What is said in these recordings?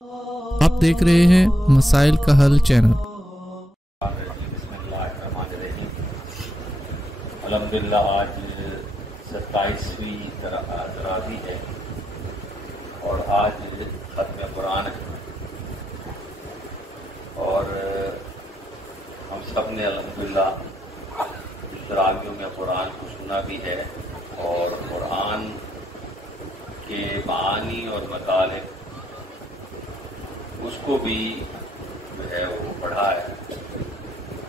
آپ دیکھ رہے ہیں مسائل کا حل چینل۔ الحمدللہ آج 27ویں تراویح ہے اور آج ختم قرآن ہے اور ہم سب نے الحمدللہ اس تراویحوں میں قرآن کو سنا بھی ہے اور قرآن کے معانی اور مطالب اس کو بھی جو ہے وہ پڑھا ہے۔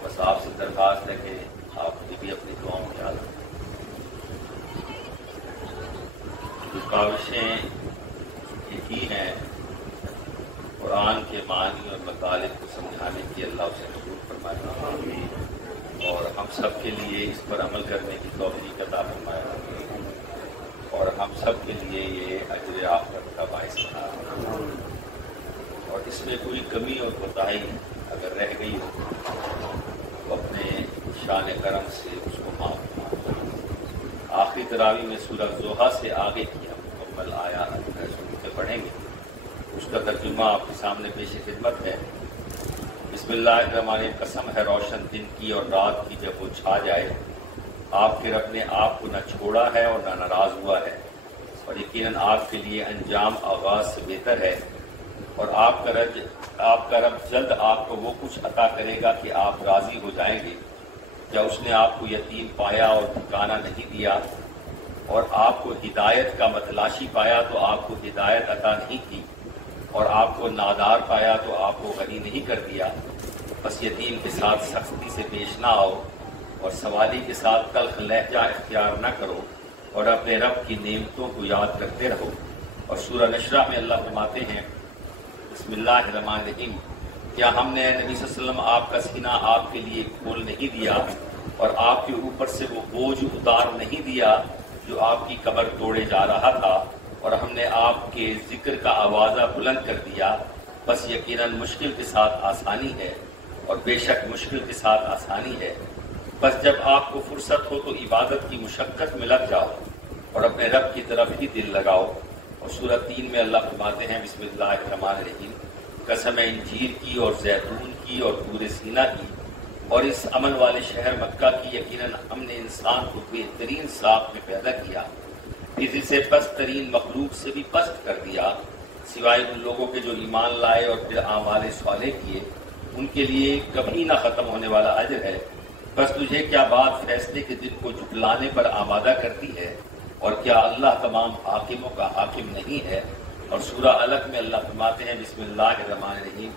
بس آپ سے درخواست ہے کہ آپ نے بھی اپنی دعاؤں میں یاد رکھیں۔ رکاوشیں یہی ہیں قرآن کے معنی اور مطالب کو سمجھانے کی، اللہ اسے قبول فرمائے اور ہم سب کے لیے اس پر عمل کرنے کی توفیق عطا فرمائے اور ہم سب کے لیے یہ اجر آخرت کا باعث بنا اور اس میں کوئی کمی اور کوتاہی اگر رہ گئی ہو تو اپنے شان کرم سے اس کو معاف کرنا۔ آخری تراویح میں سورہ ضحیٰ سے آگے کی ہم مکمل آیات سے پڑھیں گے، اس کا ترجمہ آپ کے سامنے پیش خدمت ہے۔ بسم اللہ الرحمن الرحیم۔ قسم ہے روشن دن کی اور رات کی جب وہ چھا جائے، آپ کے رب نے آپ کو نہ چھوڑا ہے اور نہ ناراض ہوا ہے، اور یقیناً آپ کے لیے انجام آغاز سے بہتر ہے، اور آپ کا رب جلد آپ کو وہ کچھ عطا کرے گا کہ آپ راضی ہو جائیں گے۔ کیا اس نے آپ کو یتیم پایا اور ٹھکانہ نہیں دیا، اور آپ کو ہدایت کا متلاشی پایا تو آپ کو ہدایت عطا نہیں کی، اور آپ کو نادار پایا تو آپ کو غنی نہیں کر دیا۔ بس یتیم کے ساتھ سختی سے پیش نہ آؤ اور سوالی کے ساتھ تلخ لہجہ اختیار نہ کرو، اور اپنے رب کی نعمتوں کو یاد کرتے رہو۔ اور سورہ نشرہ میں اللہ فرماتے ہیں، بسم اللہ الرحمن الرحیم، کیا ہم نے نبی صلی اللہ علیہ وسلم آپ کا سینہ آپ کے لیے کھول نہیں دیا اور آپ کے اوپر سے وہ بوجھ اتار نہیں دیا جو آپ کی قبر توڑے جا رہا تھا، اور ہم نے آپ کے ذکر کا آوازہ بلند کر دیا۔ بس یقیناً مشکل کے ساتھ آسانی ہے، اور بے شک مشکل کے ساتھ آسانی ہے۔ بس جب آپ کو فرصت ہو تو عبادت کی مشقت میں لگ جاؤ اور اپنے رب کی طرف ہی دل لگاؤ۔ اور سورہ 3 میں اللہ فرماتے ہیں، بسم اللہ الرحمن الرحیم، قسم انجیر کی اور زیتون کی اور طور سینا کی اور اس امن والے شہر مکہ کی، یقیناً ہم نے انسان کو بہترین ساخت میں پیدا کیا، کسی سے پست ترین مخلوق سے بھی پست کر دیا، سوائے ان لوگوں کے جو ایمان لائے اور پھر اعمال صالح کیے، ان کے لیے کبھی نہ ختم ہونے والا اجر ہے۔ بس تجھے کیا بات فیصلے کے دن کو جھٹلانے پر آمادہ کرتی ہے، اور کیا اللہ تمام حاکموں کا حاکم نہیں ہے؟ اور سورہ علق میں اللہ فرماتے ہیں، بسم اللہ الرحمن الرحیم،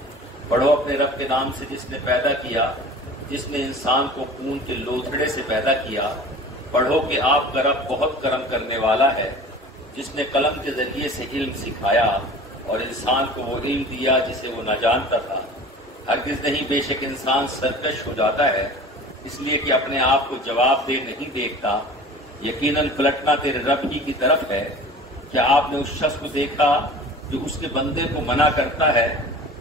پڑھو اپنے رب کے نام سے جس نے پیدا کیا، جس نے انسان کو خون کے لوتھڑے سے پیدا کیا۔ پڑھو کہ آپ کا رب بہت کرم کرنے والا ہے، جس نے قلم کے ذریعے سے علم سکھایا اور انسان کو وہ علم دیا جسے وہ نہ جانتا تھا۔ ہرگز نہیں، بے شک انسان سرکش ہو جاتا ہے اس لیے کہ اپنے آپ کو جواب دہ نہیں دیکھتا۔ یقیناً پلٹنا تیرے رب ہی کی طرف ہے۔ کیا آپ نے اس شخص کو دیکھا جو اس کے بندے کو منع کرتا ہے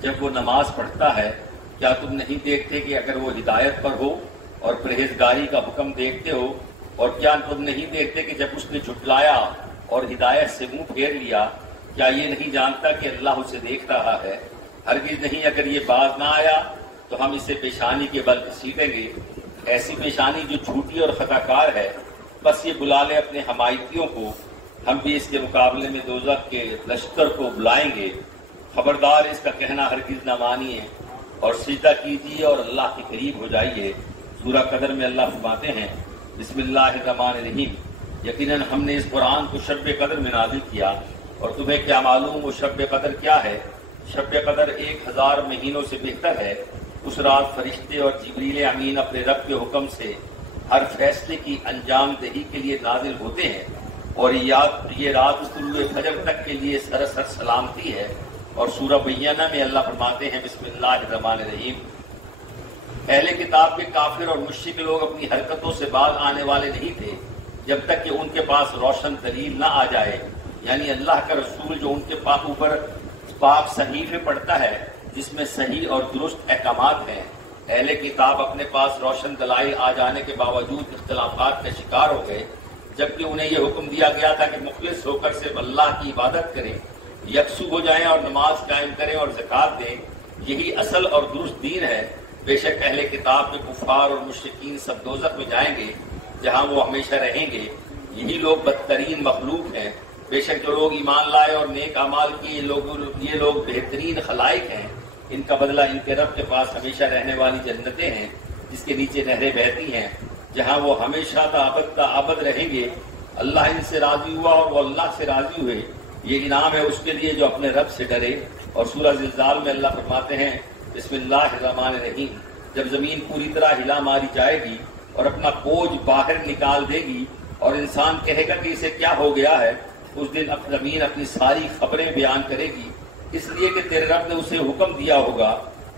جب وہ نماز پڑھتا ہے؟ کیا تم نہیں دیکھتے کہ اگر وہ ہدایت پر ہو اور پرہیزگاری کا حکم دیکھتے ہو؟ اور کیا تم نہیں دیکھتے کہ جب اس نے جھٹلایا اور ہدایت سے منہ پھیر لیا، کیا یہ نہیں جانتا کہ اللہ اسے دیکھ رہا ہے؟ ہرگز نہیں، اگر یہ باز نہ آیا تو ہم اسے پیشانی کے بل گھسیٹیں گے، ایسی پیشانی جو جھوٹی اور خطا کار ہے۔ بس یہ بلا لے اپنے حمایتیوں کو، ہم بھی اس کے مقابلے میں دوزخ کے لشکر کو بلائیں گے۔ خبردار، اس کا کہنا ہرگز نہ مانیے اور سجدہ کیجیے اور اللہ کے قریب ہو جائیے۔ سورہ قدر میں اللہ فرماتے ہیں، بسم اللہ الرحمن الرحیم، یقیناً ہم نے اس قرآن کو شب قدر میں نازل کیا، اور تمہیں کیا معلوم وہ شب قدر کیا ہے؟ شب قدر 1000 مہینوں سے بہتر ہے۔ اس رات فرشتے اور جبریل امین اپنے رب کے حکم سے ہر فیصلے کی انجام دہی کے لیے نازل ہوتے ہیں، اور یہ رات طلوع فجر تک کے لیے سراسر سلامتی ہے۔ اور سورہ بینہ میں اللہ فرماتے ہیں، بسم اللہ الرحمن الرحیم، اہل کتاب کے کافر اور مشرک لوگ اپنی حرکتوں سے باز آنے والے نہیں تھے جب تک کہ ان کے پاس روشن دلیل نہ آ جائے، یعنی اللہ کا رسول جو ان کے اوپر پاک صحیفے پڑھتا ہے جس میں صحیح اور درست احکامات ہیں۔ اہل کتاب اپنے پاس روشن دلائل آ جانے کے باوجود اختلافات کا شکار ہو گئے، جبکہ انہیں یہ حکم دیا گیا تھا کہ مخلص ہو کر صرف اللہ کی عبادت کریں، یکسو ہو جائیں اور نماز قائم کریں اور زکوٰۃ دیں، یہی اصل اور درست دین ہے۔ بے شک اہل کتاب میں کفار اور مشرکین سب دوزخ میں جائیں گے جہاں وہ ہمیشہ رہیں گے، یہی لوگ بدترین مخلوق ہیں۔ بے شک جو لوگ ایمان لائے اور نیک اعمال کیے یہ لوگ بہترین خلائق ہیں، ان کا بدلہ ان کے رب کے پاس ہمیشہ رہنے والی جنتیں ہیں جس کے نیچے نہریں بہتی ہیں، جہاں وہ ہمیشہ تا ابد رہیں گے۔ اللہ ان سے راضی ہوا اور وہ اللہ سے راضی ہوئے، یہ انعام ہے اس کے لیے جو اپنے رب سے ڈرے۔ اور سورہ زلزال میں اللہ فرماتے ہیں بسم اللہ الرحمن الرحیم، جب زمین پوری طرح ہلا ماری جائے گی اور اپنا بوجھ باہر نکال دے گی اور انسان کہے گا کہ اسے کیا ہو گیا ہے، اس دن زمین اپنی ساری خبریں بیان کرے گی، اس لیے کہ تیرے رب نے اسے حکم دیا ہوگا۔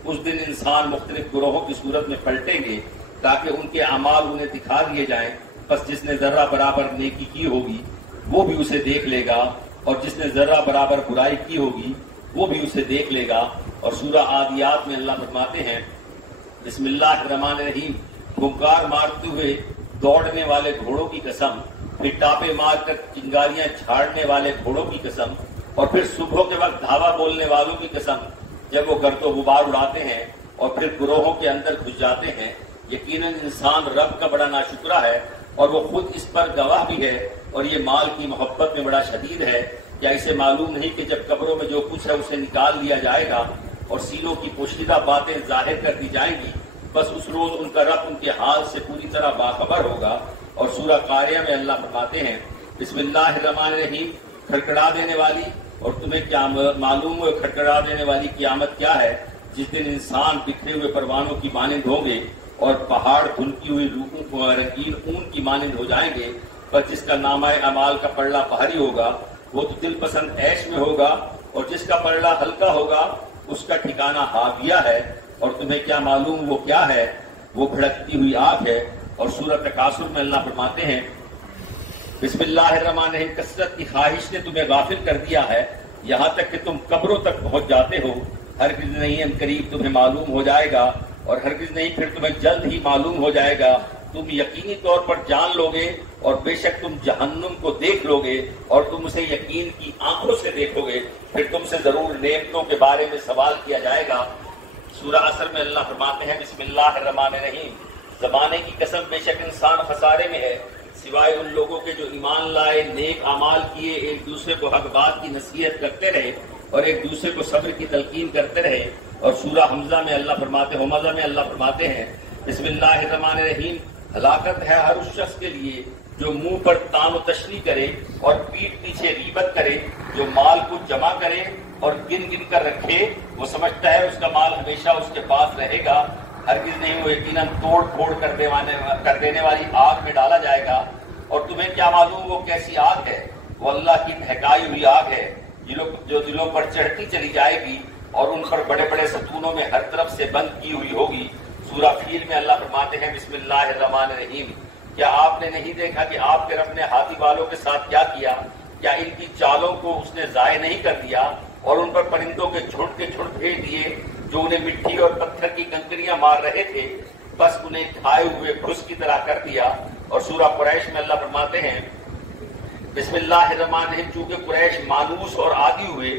اس دن انسان مختلف گروہوں کی صورت میں پلٹیں گے تاکہ ان کے اعمال انہیں دکھا دیے جائیں، بس جس نے ذرہ برابر نیکی کی ہوگی وہ بھی اسے دیکھ لے گا، اور جس نے ذرہ برابر برائی کی ہوگی وہ بھی اسے دیکھ لے گا۔ اور سورہ عادیات میں اللہ فرماتے ہیں بسم اللہ الرحمن الرحیم، پھنکار مارتے ہوئے دوڑنے والے گھوڑوں کی قسم، پھر ٹاپے مار کر چنگاریاں جھاڑنے والے گھوڑوں کی قسم، اور پھر صبح کے وقت دھاوا بولنے والوں کی قسم، جب وہ گرد و غبار اڑاتے ہیں اور پھر گروہوں کے اندر گھس جاتے ہیں، یقیناً انسان رب کا بڑا ناشکرا ہے اور وہ خود اس پر گواہ بھی ہے، اور یہ مال کی محبت میں بڑا شدید ہے۔ کیا اسے معلوم نہیں کہ جب قبروں میں جو کچھ ہے اسے نکال لیا جائے گا اور سینوں کی پوشیدہ باتیں ظاہر کر دی جائیں گی، بس اس روز ان کا رب ان کے حال سے پوری طرح باخبر ہوگا۔ اور سورہ قاریہ میں اللہ فرماتے ہیں بسم اللہ الرحمن الرحیم، کھڑکھڑا دینے والی، اور تمہیں کیا معلوم ہو کھڑکھڑا دینے والی قیامت کیا ہے، جس دن انسان بکھرے ہوئے پروانوں کی مانند ہوں گے اور پہاڑ دھنکی ہوئی رنگین اون کی مانند ہو جائیں گے، پر جس کا نامہ اعمال کا پلڑا بھاری ہوگا وہ تو دل پسند عیش میں ہوگا، اور جس کا پلڑا ہلکا ہوگا اس کا ٹھکانہ ہاویہ ہے۔ اور تمہیں کیا معلوم وہ کیا ہے، وہ بھڑکتی ہوئی آگ ہے۔ اور سورہ تکاثر میں اللہ فرماتے ہیں بسم اللہ الرحمن الرحیم، کثرت کی خواہش نے تمہیں غافل کر دیا ہے یہاں تک کہ تم قبروں تک پہنچ جاتے ہو، ہرگز نہیں ان قریب تمہیں معلوم ہو جائے گا، اور ہرگز نہیں پھر تمہیں جلد ہی معلوم ہو جائے گا۔ تم یقینی طور پر جان لو گے، اور بے شک تم جہنم کو دیکھ لو گے اور تم اسے یقین کی آنکھوں سے دیکھو گے، پھر تم سے ضرور نعمتوں کے بارے میں سوال کیا جائے گا۔ سورہ عصر میں اللہ فرماتے ہیں بسم اللہ الرحمن الرحیم، زمانے کی قسم، بے شک انسان خسارے میں ہے سوائے ان لوگوں کے جو ایمان لائے، نیک اعمال کیے، ایک دوسرے کو حق بات کی نصیحت کرتے رہے اور ایک دوسرے کو صبر کی تلقین کرتے رہے۔ اور سورہ حمزہ میں اللہ فرماتے ہیں بسم اللہ الرحمن الرحیم، ہلاکت ہے ہر اس شخص کے لیے جو منہ پر تان و تشنیع کرے اور پیٹھ پیچھے غیبت کرے، جو مال کو جمع کرے اور گن گن کر رکھے، وہ سمجھتا ہے اس کا مال ہمیشہ اس کے پاس رہے گا، ہرگز نہیں، وہ یقیناً توڑ پھوڑ کر دینے والی آگ میں ڈالا جائے گا۔ اور تمہیں کیا معلوم وہ کیسی آگ ہے، وہ اللہ کی بہکائی ہوئی آگ ہے جو دلوں پر چڑھتی چلی جائے گی اور ان پر بڑے بڑے ستونوں میں ہر طرف سے بند کی ہوئی ہوگی۔ سورہ فیل میں اللہ فرماتے ہیں بسم اللہ الرحمن الرحیم، کیا آپ نے نہیں دیکھا کہ آپ کے رب نے ہاتھی والوں کے ساتھ کیا کیا؟ کیا ان کی چالوں کو اس نے ضائع نہیں کر دیا اور ان پر پرندوں کے جھنڈ بھیج دیے جو انہیں مٹی اور پتھر کی کنکریاں مار رہے تھے، بس انہیں کھائے ہوئے بھس کی طرح کر دیا۔ اور سورہ قریش میں اللہ فرماتے ہیں بسم اللہ الرحمن الرحیم، چونکہ قریش مانوس اور عادی ہوئے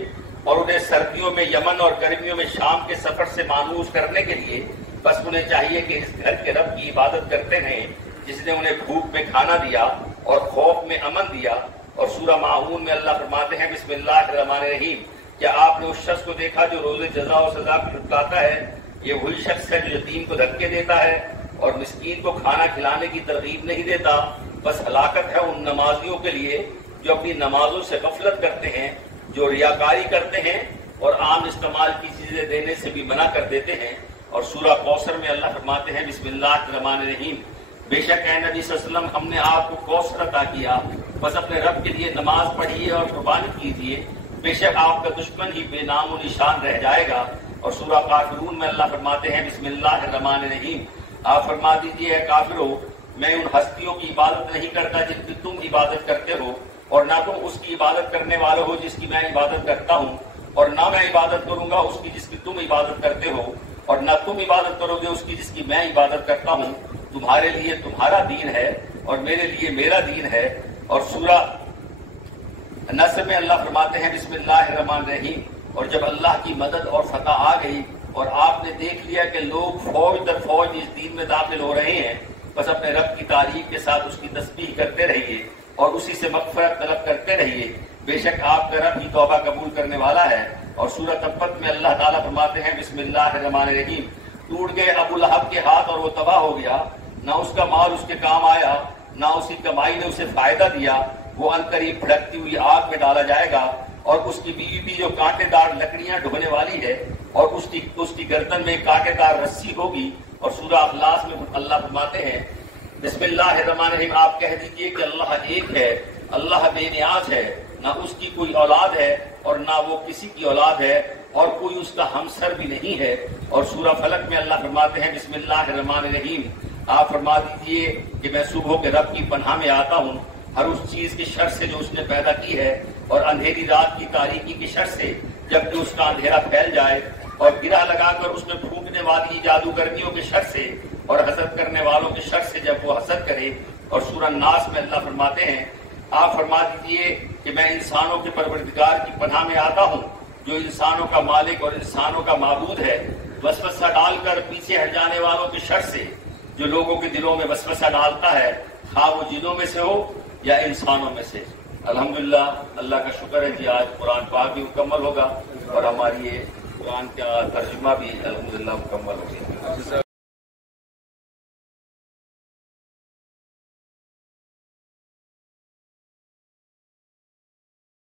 اور انہیں سردیوں میں یمن اور گرمیوں میں شام کے سفر سے مانوس کرنے کے لیے، بس انہیں چاہیے کہ اس گھر کے رب کی عبادت کرتے رہیں جس نے انہیں بھوک میں کھانا دیا اور خوف میں امن دیا۔ اور سورہ ماعون میں اللہ فرماتے ہیں بسم اللہ الرحمن الرحیم، کیا آپ نے اس شخص کو دیکھا جو روز جزا و سزا پھٹکاتا ہے؟ یہ وہی شخص ہے جو یتیم کو دھکے دیتا ہے اور مسکین کو کھانا کھلانے کی ترغیب نہیں دیتا۔ بس ہلاکت ہے ان نمازیوں کے لیے جو اپنی نمازوں سے غفلت کرتے ہیں، جو ریاکاری کرتے ہیں اور عام استعمال کی چیزیں دینے سے بھی منع کر دیتے ہیں۔ اور سورہ کوثر میں اللہ فرماتے ہیں بسم اللہ الرحمن الرحیم، بے شک اے نبی صلی اللہ علیہ وسلم ہم نے آپ کو کوثر عطا کیا، بس اپنے رب کے لیے نماز پڑھیے اور قربانی کیجیے، بے شک آپ کا دشمن ہی بے نام و نشان رہ جائے گا۔ اور سورہ کافرون میں اللہ فرماتے ہیں بسم اللہ الرحمن الرحیم، آپ فرما دیجیے اے کافرو، میں ان ہستیوں کی عبادت نہیں کرتا جن کی تم عبادت کرتے ہو، اور نہ تم اس کی عبادت کرنے والے ہو جس کی میں عبادت کرتا ہوں، اور نہ میں عبادت کروں گا اس کی جس کی تم عبادت کرتے ہو، اور نہ تم عبادت کرو گے اس کی جس کی میں عبادت کرتا ہوں۔ تمہارے لیے تمہارا دین ہے اور میرے لیے میرا دین ہے۔ اور سورہ نصر میں اللہ فرماتے ہیں بسم اللہ الرحمن الرحیم، اور جب اللہ کی مدد اور فتح آ گئی اور آپ نے دیکھ لیا کہ لوگ فوج در فوج اس دین میں داخل ہو رہے ہیں، بس اپنے رب کی تعریف کے ساتھ اس کی تسبیح کرتے رہیے اور اسی سے مغفرت طلب کرتے رہیے، بے شک آپ کا رب ہی توبہ قبول کرنے والا ہے۔ اور سورہ تبت میں اللہ تعالیٰ فرماتے ہیں بسم اللہ الرحمن الرحیم، ٹوٹ گئے ابو لہب کے ہاتھ اور وہ تباہ ہو گیا، نہ اس کا مال اس کے کام آیا، نہ اس کی کمائی نے اسے فائدہ دیا، وہ عنقریب بھڑکتی ہوئی آگ میں ڈالا جائے گا، اور اس کی بیوی بھی جو کانٹے دار لکڑیاں ڈھونے والی ہے، اور اس کی گردن میں کانٹے دار رسی ہوگی۔ اور سورہ اخلاص میں اللہ فرماتے ہیں بسم اللہ الرحمن الرحیم، آپ کہہ دیجئے کہ اللہ ایک ہے، اللہ بے نیاز ہے، نہ اس کی کوئی اولاد ہے اور نہ وہ کسی کی اولاد ہے، اور کوئی اس کا ہمسر بھی نہیں ہے۔ اور سورہ فلق میں اللہ فرماتے ہیں بسم اللہ الرحمن الرحیم، آپ فرما دیجئے کہ میں صبح کے رب کی پناہ میں آتا ہوں ہر اس چیز کی شر سے جو اس نے پیدا کی ہے، اور اندھیری رات کی تاریکی کی شر سے جب کہ اس کا اندھیرا پھیل جائے، اور گرہ لگا کر اس میں پھونکنے والی جادوگرنیوں کے شر سے، اور حسد کرنے والوں کے شر سے جب وہ حسد کرے۔ اور سورہ ناس میں اللہ فرماتے ہیں آپ فرما دیجئے کہ میں انسانوں کے پروردگار کی پناہ میں آتا ہوں جو انسانوں کا مالک اور انسانوں کا معبود ہے، وسوسہ ڈال کر پیچھے ہٹ جانے والوں کے شر سے، جو لوگوں کے دلوں میں وسوسہ ڈالتا ہے، خواہ وہ جنوں میں سے ہو یا انسانوں میں سے۔ الحمدللہ اللہ کا شکر ہے کہ آج قرآن پاک بھی مکمل ہوگا اور ہماری یہ قرآن کا ترجمہ بھی الحمدللہ مکمل ہو گیا۔